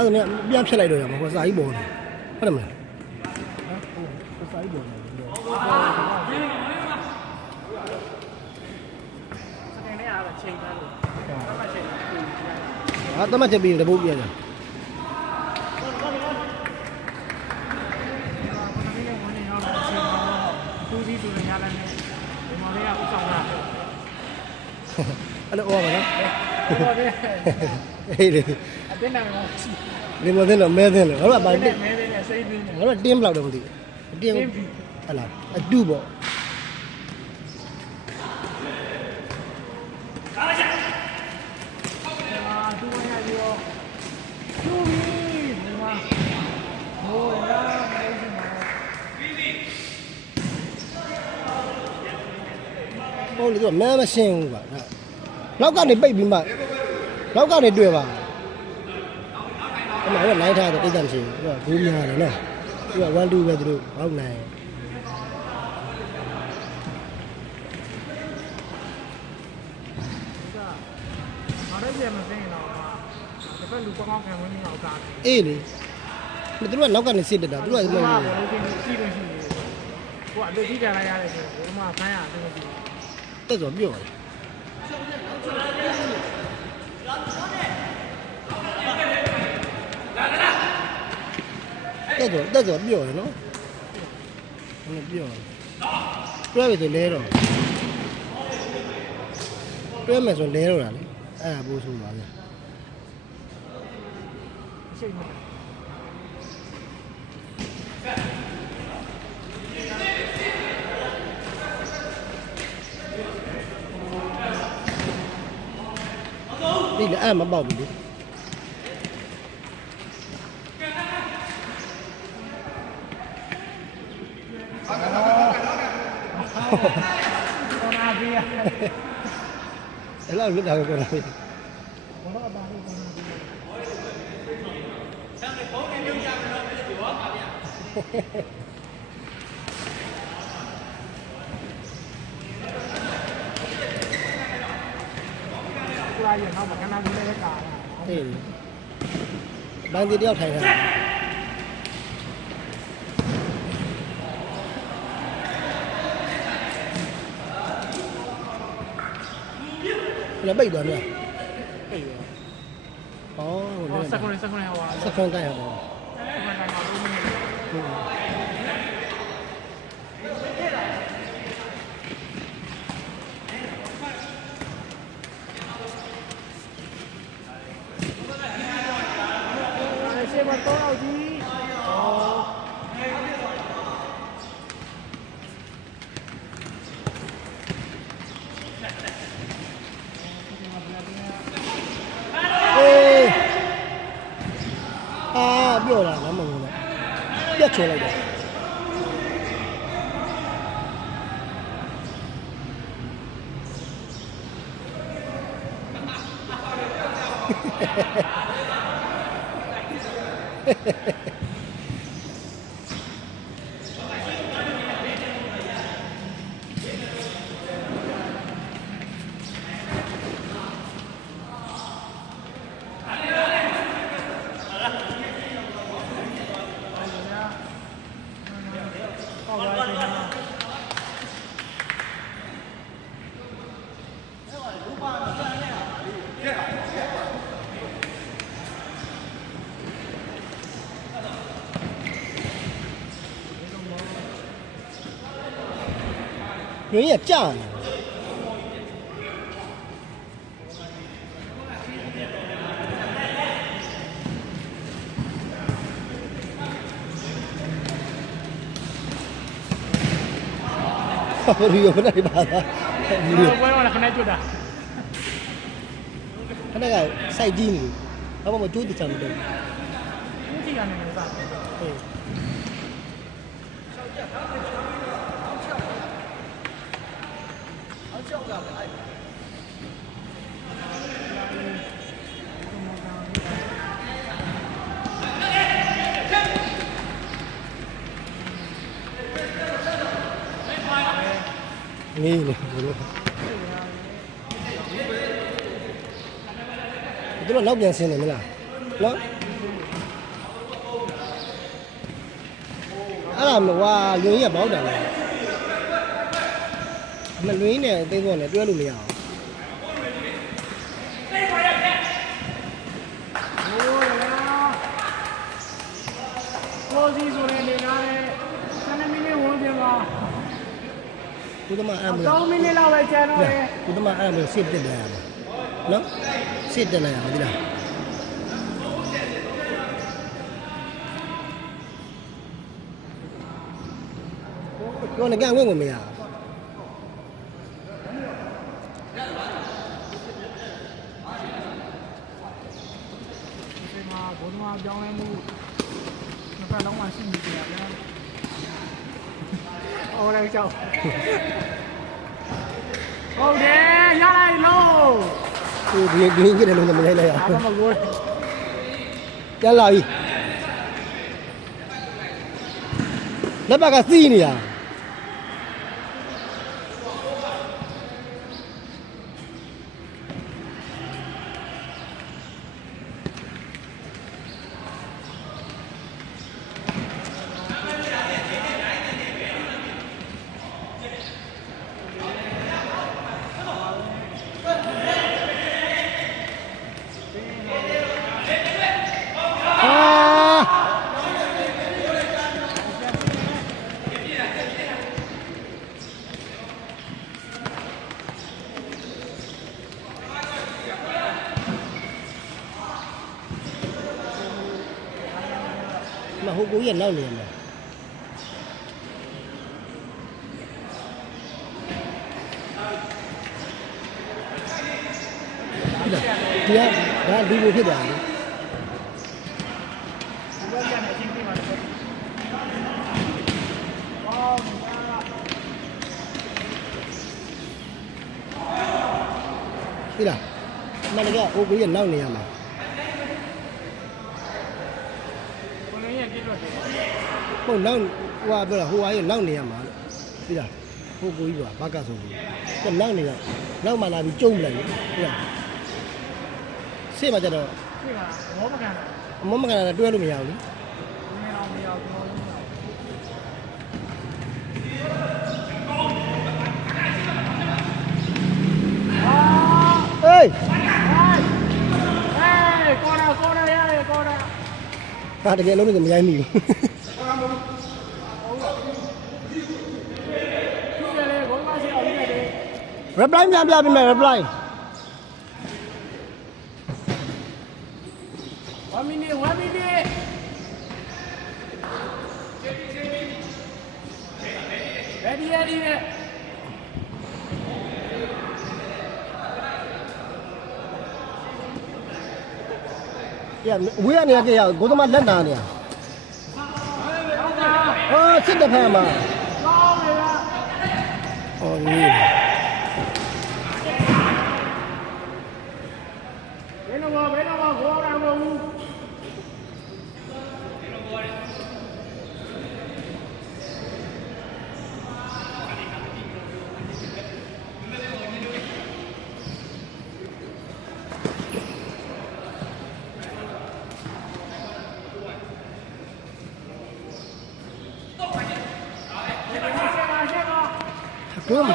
အဲ့ဒါနဲ့ပြန်ဖြတ်လိုက်တော့ရမှာဟိုစာကြီးပေါ်နေဟုတ်တယ်မလားဟိုစာကြီးပေါ်နေဟာတမချက်ပြီးတပုတ်ပြကြသူစီသူရရလည်းဒီမော်လေးကဥဆောင်တာအဲ့လိုဩပါနော်ဟုတ်တယ်ဟေးလေအတင်းနာမှာဒီမသိတော့မဲသိတယ်ငါတို့ကဘာလဲမဲသေးနဲ့စိတ်သွင်းတယ်ငါတို့တင်းဘလောက်တော့မသိဘူးတင်းဟလာအတူပေါ့သူဝင်ရပြီးတော့သူပြီးဒီမှာဟိုလာမဲဒီမှာဟုတ်လေသူကမဲမရှင်းဘူးပါနောက်ကနေပိတ်ပြီးမှနောက်ကနေတွေ့ပါအဲ့မှာတော့နိုင်ထားတဲ့ကိစ္စမရှိဘူးသူကဘူးများတယ်နော်သူက1 2ပဲသူတို့ဟောက်နိုင်ငါတို့ပြန်မသိရင်တော့ဒီဘက်လူပေါင်းခံဝင်နေတော့တာအေးလေသူတို့ကနောက်ကနေစစ်တက်တာသူတို့ကဘာလို့လဲရှိလို့ရှိနေကိုအလုပ်ကြီးပြန်လိုက်ရတယ်ဆိုတော့ဘုမဖမ်းရတယ်မရှိဘူးတက်ဆိုပြော့တယ်တက်ဆိုပြော့ရနော်ဘယ်ပြော့တွဲပြီဆိုလဲတော့တွဲမယ်ဆိုလဲတော့တာလေအဲ့ဒါပိုးဆိုးပါဗျာရှိမှာဒီလည်းအဲ့မပေါက်ဘူးလေကောနာဘီယာအဲ့လိုလွတ်တာကောနာဘီယာဘောတော့ဘာလို့ကောနာဘီယာဆန်ဘုံနေပြုတ်ရမယ်တော့ဒီဘောပါဗျာကိုလာရအောင်မကနာဘူးလည်းကာတာအေးဘန်ဒီတယောက်ထိုင်တာလည်းပိတ်သွားတယ်ပိတ်ရောဟောဟိုစက္ကွန်ဟိုစက္ကွန်တိုင်းဟောရှေ့မှာတော့ကြီးပြောတာလည်းမဟုတ်ဘူးပြတ်ချလိုက်တယ်ညင်ရကြာနေဘယ်လိုလဲပါလားဘယ်လိုလဲခဏကျွတ်တာခဏကစိုက်ကြီးနေဘာမှမကျိုးတချမ်းမတော့ဘူးကြီးကနေလည်းစားဟေးနေနေဘယ်လိုသူတို့နောက်ပြန်ဆင်းနေမလားနော် အဲ့ဒါမဝါလွင်ကြီးကဘောက်တယ်လေမလွင်နဲ့သိဖို့နဲ့တွဲလို့မရအောင် ကိုစီဆိုတဲ့နေသားနဲ့7မိနစ်ဝန်းကျင်ပါ ကုသမအဲ့မလို့ 3မိနစ်လောက်ပဲကျန်တော့တယ် ကုသမအဲ့မလို့စစ်တက်လိုက်ရမယ်နော်စစ်တက်လိုက်ရမယ်ဒီလားကိုယ်ကငွေ့မရ ဒီမှာဘုံတော်ကြောင်းလဲမှုနှစ်ဖက်လုံးမှာရှိနေကြတယ်ဗျာအော်လည်းကြောက်ဟုတ်တယ်ရလိုက်လို့ ဘူးဒီကြီးတယ်လို့မလဲလိုက်ရ အားမကို ပြန်လာပြီလက်ဘက်ကစီးနေတာ မဟုတ်ဘူးရနောက်နေမှာဒီကဒါလူလိုဖြစ်သွားတယ် ဘယ်ပြန်နေချင်းပြမှာလဲအော် ဒီလားမနက်ကဟိုကိုရနောက်နေရမှာ ကိုလည်းရကြည့်တော့တယ် ဟုတ်နောက်ဟိုကပြောတာဟိုဟာရနောက်နေရမှာလို့ဒီလားဟိုကိုကြီးကဘာကဆိုလို့ကနောက်နေရနောက်မှလာပြီးကျုံလိုက်ဒီလားစေ့မှာကြတော့ ဒီကဘောမကန် အမမကန်တာတွဲလို့မရဘူးလေ မင်းအောင်မရဘူးကျွန်တော် ဟေး ကောနာရတယ်ကောနာ ဒါတကယ်လုံးနေမရိုင်းမိဘူး ဒီကလေးဘောမစီအောင်ရတယ် reply ပြန်ပြပေးမယ် reply 1 minute 1 minute ရဒီရဒီနဲ့ ရဝေးရနေရကြရကိုသမလက်နာနေရဟာစစ်တဲ့ဖက်မှာ ကောင်းတယ်ဗျာ အော်နီး ဘယ်တော့ဘောရမဘူး ကိုမ